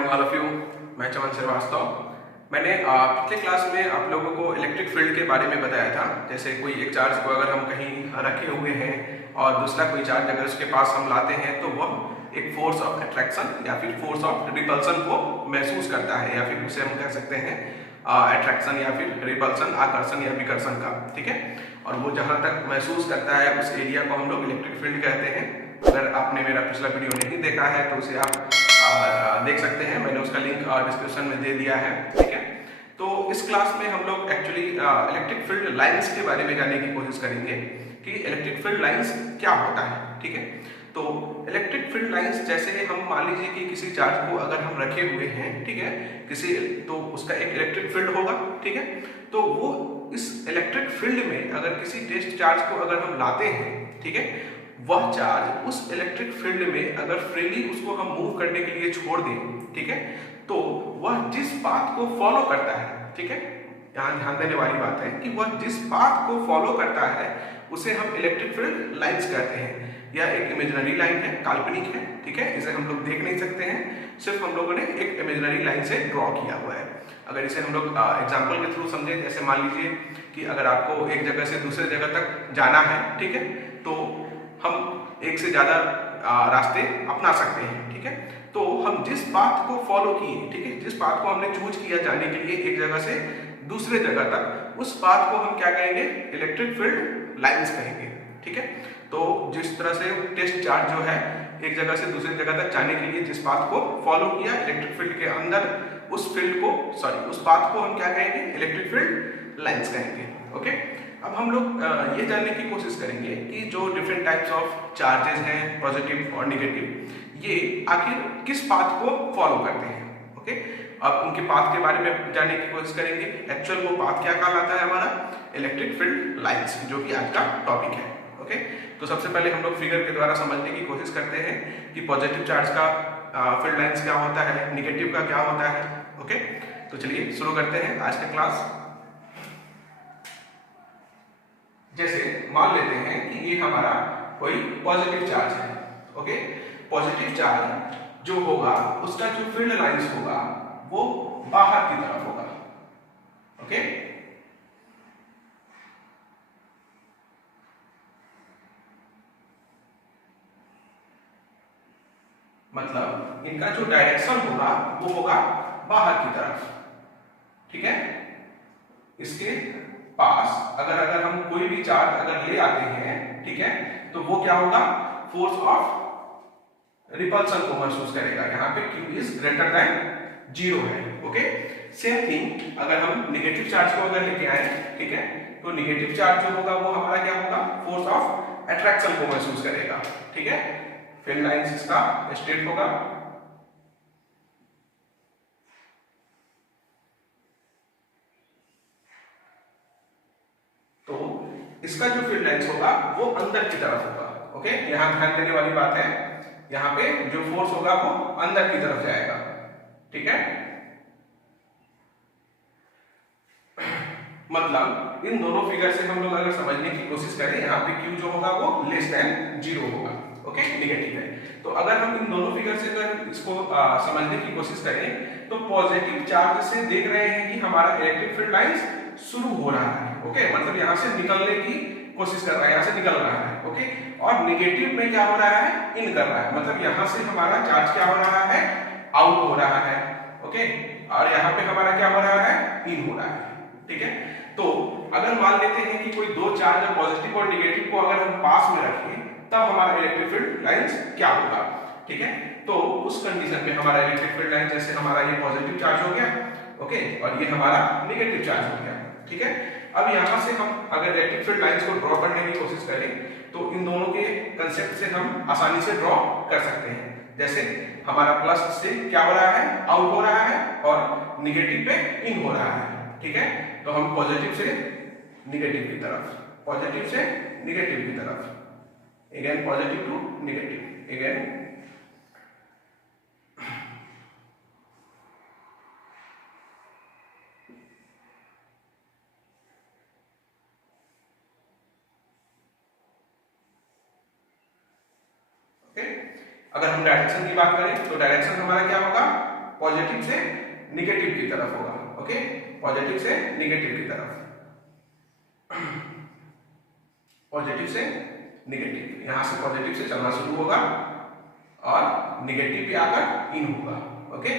Morning all of you. मैं चमन श्रीवास्तव। मैंने पिछले क्लास में आप लोगों को इलेक्ट्रिक फील्ड के बारे में बताया था। जैसे कोई एक चार्ज को अगर हम कहीं रखे हुए हैं और दूसरा कोई चार्ज अगर उसके पास हम लाते हैं तो वह एक फोर्स ऑफ अट्रैक्शन या फिर फोर्स ऑफ रिपल्सन को महसूस करता है, या फिर उसे हम कह सकते हैं अट्रैक्शन या फिर रिपल्सन, आकर्षण या विकर्षण का। ठीक है, और वो जहाँ तक महसूस करता है उस एरिया को हम लोग इलेक्ट्रिक फील्ड कहते हैं। अगर आपने मेरा पिछला वीडियो नहीं देखा है तो उसे आप देख सकते हैं, मैंने उसका लिंक डिस्क्रिप्शन में दे दिया है। ठीक है, तो इस क्लास में हम लोग एक्चुअली इलेक्ट्रिक फील्ड लाइंस के बारे में जानने की कोशिश करेंगे कि इलेक्ट्रिक फील्ड लाइंस क्या होता है। ठीक है, तो इलेक्ट्रिक फील्ड लाइंस जैसे हम मान लीजिए कि किसी चार्ज को अगर हम रखे हुए हैं, ठीक है, किसी तो उसका एक इलेक्ट्रिक फील्ड होगा। ठीक है, तो वो इस इलेक्ट्रिक फील्ड में अगर किसी टेस्ट चार्ज को अगर हम लाते हैं, ठीक है, वह चार्ज उस इलेक्ट्रिक फील्ड में अगर फ्रीली उसको हम मूव करने के लिए छोड़ दें, ठीक है, तो वह जिस पाथ को फॉलो करता है, ठीक है, यहाँ ध्यान देने वाली बात है कि वह जिस पाथ को फॉलो करता है उसे हम इलेक्ट्रिक फील्ड लाइंस कहते हैं। यह एक इमेजिनरी लाइन है, काल्पनिक है। ठीक है, इसे हम लोग देख नहीं सकते हैं, सिर्फ हम लोगों ने एक इमेजिनरी लाइन से ड्रॉ किया हुआ है। अगर इसे हम लोग एग्जाम्पल के थ्रू समझें, जैसे मान लीजिए कि अगर आपको एक जगह से दूसरे जगह तक जाना है, ठीक है, तो हम एक से ज़्यादा रास्ते अपना सकते हैं। ठीक है, तो हम जिस पाथ को फॉलो किए, ठीक है, जिस पाथ को हमने चूज किया जाने के लिए एक जगह से दूसरे जगह तक, उस पाथ को हम क्या कहेंगे? इलेक्ट्रिक फील्ड लाइंस कहेंगे। ठीक है, तो जिस तरह से टेस्ट चार्ज जो है एक जगह से दूसरी जगह तक जाने के लिए जिस पाथ को फॉलो किया इलेक्ट्रिक फील्ड के अंदर, उस पाथ को हम क्या कहेंगे? इलेक्ट्रिक फील्ड लाइंस कहेंगे। ओके, अब हम लोग ये जानने की कोशिश करेंगे कि जो डिफरेंट टाइप्स ऑफ चार्जेस हैं, पॉजिटिव और निगेटिव, ये आखिर किस पाथ को फॉलो करते हैं। ओके, अब उनके पाथ के बारे में जानने की कोशिश करेंगे। एक्चुअल वो पाथ क्या कहलाता है? हमारा इलेक्ट्रिक फील्ड लाइंस, जो कि आज का टॉपिक है। ओके, तो सबसे पहले हम लोग फिगर के द्वारा समझने की कोशिश करते हैं कि पॉजिटिव चार्ज का फील्ड लाइंस क्या होता है, निगेटिव का क्या होता है। ओके, तो चलिए शुरू करते हैं आज का क्लास। जैसे मान लेते हैं कि ये हमारा कोई पॉजिटिव चार्ज है। ओके, पॉजिटिव चार्ज जो होगा उसका जो फील्ड लाइंस होगा वो बाहर की तरफ होगा। ओके, मतलब इनका जो डायरेक्शन होगा वो होगा बाहर की तरफ। ठीक है, इसके पास अगर हम कोई भी चार्ज अगर ले आते हैं, ठीक है, तो वो क्या होगा? फोर्स ऑफ रिपल्सन को महसूस करेगा। यहाँ पे Q इज ग्रेटर देन 0 है। ओके, सेम थिंग अगर हम निगेटिव चार्ज को अगर लेके आए, ठीक है, तो निगेटिव चार्ज जो होगा वो हमारा क्या होगा? फोर्स ऑफ अट्रैक्शन को महसूस करेगा। ठीक है, फील्ड लाइंस इसका स्ट्रेट होगा। इसका जो फील्ड लाइंस होगा वो अंदर की तरफ होगा। ओके, यहां ध्यान देने वाली बात है, यहां पे जो फोर्स होगा वो अंदर की तरफ जाएगा। ठीक है, मतलब इन दोनों फिगर से हम लोग अगर समझने की कोशिश करें, यहाँ पे Q जो होगा वो लेस देन 0 होगा। ओके, निगेटिव है। तो अगर हम इन दोनों फिगर से अगर इसको समझने की कोशिश करें तो पॉजिटिव चार्ज से देख रहे हैं कि हमारा इलेक्ट्रिक फील्ड लाइंस शुरू हो रहा है। ओके, मतलब यहां से निकलने की कोशिश कर रहा है, यहां से निकल रहा है। ओके, और निगेटिव में क्या हो रहा है? इन कर रहा है, मतलब यहां से हमारा चार्ज क्या हो रहा है? आउट हो रहा है। ओके, और यहाँ पे हमारा क्या हो रहा है? इन हो रहा है। ठीक है, तो अगर मान लेते हैं कि कोई दो चार्ज है पॉजिटिव और निगेटिव को अगर हम पास में रखें तब हमारा इलेक्ट्रिक फील्ड लाइंस क्या होगा? ठीक है, तो उस कंडीशन में हमारा इलेक्ट्रिक फील्ड लाइन, जैसे हमारा ये पॉजिटिव चार्ज हो गया, ओके, और ये हमारा निगेटिव चार्ज हो गया। ठीक है, अब यहां से हम अगर इलेक्ट्रिक फील्ड लाइंस को ड्रॉ करने की कोशिश करें तो इन दोनों के कंसेप्ट से हम आसानी से ड्रॉ कर सकते हैं। जैसे हमारा प्लस से क्या हो रहा है? आउट हो रहा है, और निगेटिव पे इन हो रहा है। ठीक है, तो हम पॉजिटिव से निगेटिव की तरफ, पॉजिटिव से निगेटिव की तरफ, again positive to negative, again अगर हम डायरेक्शन की बात करें तो डायरेक्शन हमारा क्या होगा? पॉजिटिव से निगेटिव की तरफ होगा। ओके, पॉजिटिव से निगेटिव की तरफ, पॉजिटिव से निगेटिव, यहां से पॉजिटिव से चलना शुरू होगा और निगेटिव पे आकर इन होगा। ओके,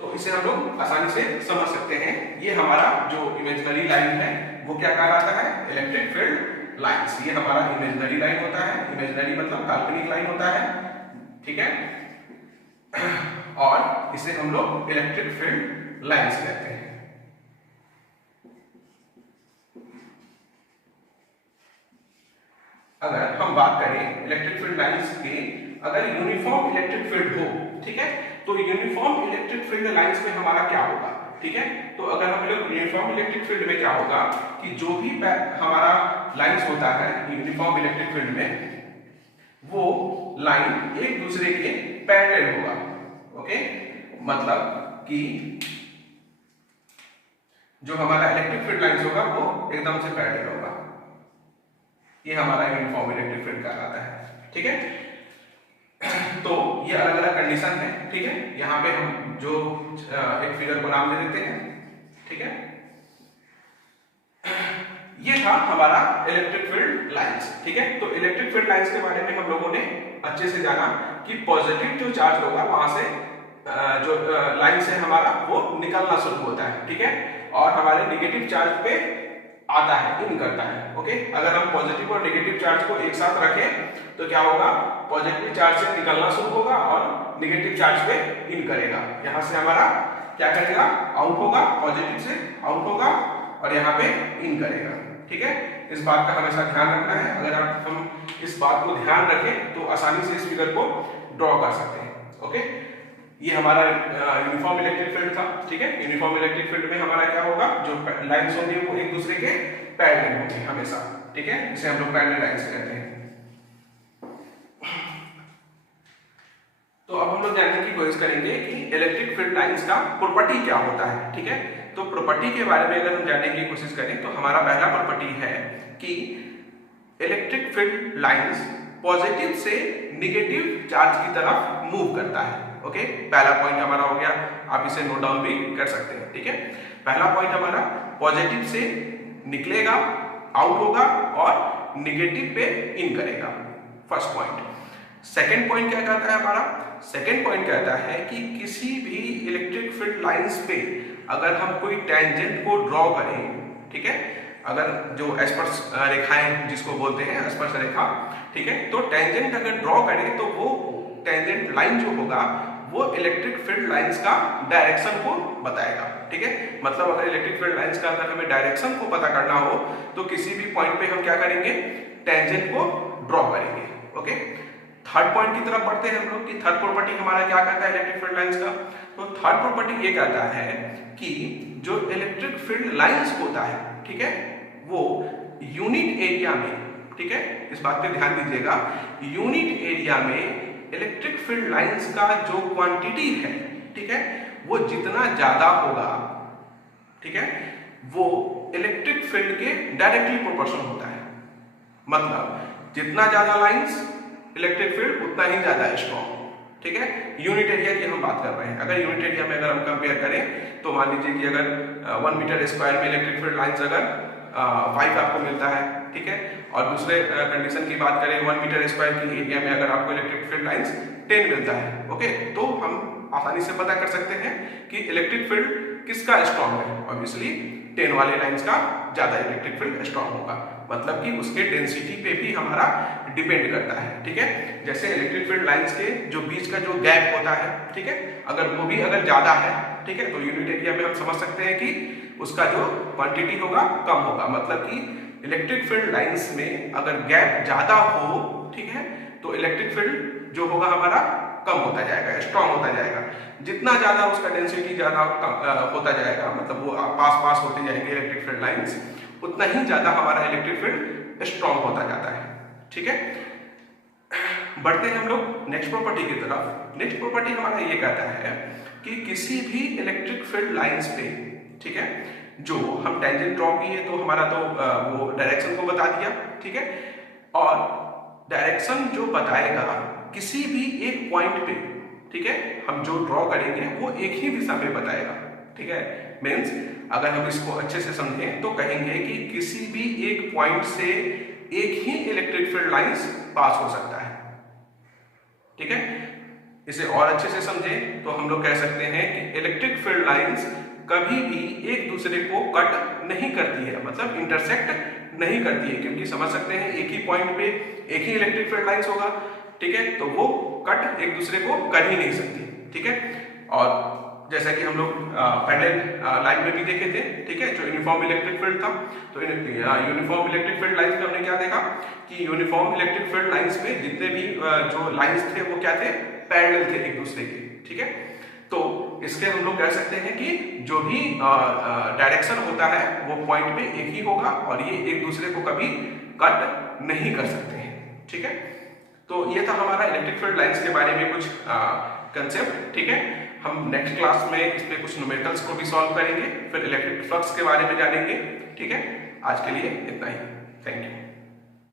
तो इसे हम लोग आसानी से समझ सकते हैं। ये हमारा जो इमेजिनरी लाइन है वो क्या कहलाता है, इलेक्ट्रिक फील्ड लाइंस। ये हमारा इमेजिनरी लाइन होता है, इमेजिनरी मतलब काल्पनिक लाइन होता है, ठीक है, और इसे हम लोग इलेक्ट्रिक फील्ड लाइंस कहते हैं। अगर हम बात करें इलेक्ट्रिक फील्ड लाइंस की, अगर यूनिफॉर्म इलेक्ट्रिक फील्ड हो, ठीक है, तो यूनिफॉर्म इलेक्ट्रिक फील्ड लाइंस में हमारा क्या होगा, ठीक है, तो अगर हम लोग यूनिफॉर्म इलेक्ट्रिक फील्ड में क्या होगा कि जो भी हमारा लाइंस होता है यूनिफॉर्म इलेक्ट्रिक फील्ड में, वो लाइन एक दूसरे के पैरेलल होगा। ओके, मतलब कि जो हमारा इलेक्ट्रिक फील्ड लाइंस होगा वो एकदम से पैरेलल होगा। ये हमारा यूनिफॉर्म इलेक्ट्रिक फील्ड कहलाता है, ठीक है। तो ये अलग अलग कंडीशन है, ठीक है। यहाँ पे हम जो एक फिगर को नाम दे देते हैं, ठीक है। ये था हमारा इलेक्ट्रिक फील्ड लाइंस, ठीक है। तो इलेक्ट्रिक फील्ड लाइंस के बारे में हम लोगों ने अच्छे से जाना कि पॉजिटिव जो चार्ज होगा वहां से जो लाइन से हमारा वो निकलना शुरू होता है, ठीक है, और हमारे निगेटिव चार्ज पे आता है, इन करता है। ओके, अगर हम पॉजिटिव और नेगेटिव चार्ज को एक साथ रखें तो क्या होगा, पॉजिटिव चार्ज से निकलना शुरू होगा और नेगेटिव चार्ज पे इन करेगा। यहां से हमारा क्या करेगा, आउट होगा, पॉजिटिव से आउट होगा और यहाँ पे इन करेगा, ठीक है। इस बात का हमेशा ध्यान रखना है। अगर हम इस बात को ध्यान रखें तो आसानी से इस फिगर को ड्रॉ कर सकते हैं। ओके, ये हमारा यूनिफॉर्म इलेक्ट्रिक फील्ड था, ठीक है। यूनिफॉर्म इलेक्ट्रिक फील्ड में हमारा क्या होगा, जो लाइंस होंगी वो एक दूसरे के पैरेलल होंगे हमेशा, ठीक है। इसे हम लोग पैरेलल लाइंस कहते हैं। तो अब हम लोग जानने की कोशिश करेंगे कि इलेक्ट्रिक फील्ड लाइंस का प्रॉपर्टी क्या होता है, ठीक है। तो प्रॉपर्टी के बारे में अगर हम जानने की कोशिश करें तो हमारा पहला प्रॉपर्टी है कि इलेक्ट्रिक फील्ड लाइंस पॉजिटिव से निगेटिव चार्ज की तरफ मूव करता है। ओके, पहला पॉइंट हमारा हो गया, आप इसे नोट डाउन भी कर सकते हैं, ठीक है। पहला पॉइंट हमारा पॉजिटिव से निकलेगा, आउट होगा और निगेटिव पे इन करेगा, फर्स्ट पॉइंट। सेकेंड पॉइंट क्या कहता है हमारा, सेकेंड पॉइंट कहता है कि किसी भी इलेक्ट्रिक फील्ड लाइंस पे अगर हम कोई टेंजेंट को ड्रॉ करें, ठीक है, अगर जो स्पर्श रेखाएं जिसको बोलते हैं स्पर्श रेखा, ठीक है, तो टेंजेंट अगर ड्रॉ करें तो वो टेंजेंट लाइन जो होगा वो इलेक्ट्रिक फील्ड लाइंस का डायरेक्शन को बताएगा, ठीक है। मतलब अगर इलेक्ट्रिक फील्ड लाइंस का अगर हमें डायरेक्शन को पता करना हो तो किसी भी पॉइंट पे हम क्या करेंगे, टेंजेंट को ड्रॉ करेंगे। ओके, थर्ड पॉइंट की तरफ बढ़ते हैं हम लोग कि थर्ड प्रॉपर्टी हमारा क्या कहता है इलेक्ट्रिक फील्ड लाइंस का। तो थर्ड प्रॉपर्टी ये कहता है कि जो इलेक्ट्रिक फील्ड लाइंस होता है, ठीक है, वो यूनिट एरिया में, ठीक है, इस बात पे ध्यान दीजिएगा, यूनिट एरिया में इलेक्ट्रिक फील्ड लाइंस का जो क्वांटिटी है, ठीक है, वो जितना ज्यादा होगा, ठीक है, वो इलेक्ट्रिक फील्ड के डायरेक्टली प्रोपोर्शनल होता है। मतलब जितना ज्यादा लाइंस इलेक्ट्रिक फील्ड उतना ही ज्यादा स्ट्रॉन्ग, ठीक है। यूनिट एरिया की हम बात कर रहे हैं। अगर यूनिट एरिया में अगर हम कंपेयर करें तो मान लीजिए कि अगर 1 मीटर स्क्वायर में इलेक्ट्रिक फील्ड लाइंस अगर 5 आपको मिलता है, ठीक है, और दूसरे कंडीशन की बात करें 1 मीटर स्क्वायर की एरिया में अगर आपको इलेक्ट्रिक फील्ड लाइंस 10 मिलता है, ओके, तो हम आसानी से पता कर सकते हैं कि इलेक्ट्रिक फील्ड किसका स्ट्रॉन्ग है। ऑब्वियसली 10 वाले लाइंस का ज्यादा इलेक्ट्रिक फील्ड स्ट्रॉन्ग होगा, मतलब कि उसके डेंसिटी पे भी हमारा डिपेंड करता है, ठीक है। जैसे इलेक्ट्रिक फील्ड लाइंस के जो बीच का जो गैप होता है, ठीक है, अगर वो भी अगर ज्यादा है, ठीक है, तो यूनिट एरिया में हम समझ सकते हैं कि उसका जो क्वांटिटी होगा कम होगा। मतलब कि इलेक्ट्रिक फील्ड लाइंस में अगर गैप ज्यादा हो, ठीक है, तो इलेक्ट्रिक फील्ड जो होगा हमारा कम होता जाएगा, स्ट्रॉन्ग होता जाएगा। जितना ज्यादा उसका डेंसिटी ज्यादा होता जाएगा, मतलब वो पास पास होते जाएंगे इलेक्ट्रिक फील्ड लाइंस, उतना ही ज्यादा हमारा इलेक्ट्रिक फील्ड स्ट्रॉन्ग होता जाता है, ठीक है। बढ़ते हैं हम लोग नेक्स्ट प्रॉपर्टी की तरफ। नेक्स्ट प्रॉपर्टी हमारा ये कहता है कि किसी भी इलेक्ट्रिक फील्ड लाइंस पे, ठीक है, जो हम टेंजेंट ड्रॉ किए तो हमारा तो वो डायरेक्शन को बता दिया, ठीक है, और डायरेक्शन जो बताएगा किसी भी एक पॉइंट पे, ठीक है, हम जो ड्रॉ करेंगे वो एक ही दिशा में बताएगा। ठीक है, मीन्स अगर हम इसको अच्छे से समझें तो कहेंगे कि किसी भी एक पॉइंट से एक ही इलेक्ट्रिक फील्ड लाइंस पास हो सकता है। ठीक है, इसे और अच्छे से समझें तो हम लोग कह सकते हैं कि इलेक्ट्रिक फील्ड लाइंस कभी भी एक दूसरे को कट नहीं करती है, मतलब इंटरसेक्ट नहीं करती है, क्योंकि समझ सकते हैं एक ही पॉइंट पे एक ही इलेक्ट्रिक फील्ड लाइंस होगा। ठीक है, तो वो कट एक दूसरे को कर ही नहीं सकती। ठीक है, और जैसा कि हम लोग पहले लाइन में भी देखे थे, ठीक है, जो यूनिफॉर्म इलेक्ट्रिक फील्ड था, तो यूनिफॉर्म इलेक्ट्रिक फील्ड लाइंस में हमने क्या देखा कि यूनिफॉर्म इलेक्ट्रिक फील्ड लाइंस में जितने भी जो लाइंस थे वो क्या थे, पैरेलल थे एक दूसरे के। ठीक है, तो इसके हम लोग कह सकते हैं कि जो भी डायरेक्शन होता है वो पॉइंट पे एक ही होगा और ये एक दूसरे को कभी कट नहीं कर सकते हैं। ठीक है, तो ये था हमारा इलेक्ट्रिक फील्ड लाइंस के बारे में कुछ कंसेप्ट। ठीक है, हम नेक्स्ट क्लास में इस पे कुछ न्यूमेरिकल्स को भी सॉल्व करेंगे, फिर इलेक्ट्रिक फ्लक्स के बारे में जानेंगे। ठीक है, आज के लिए इतना ही। Thank you.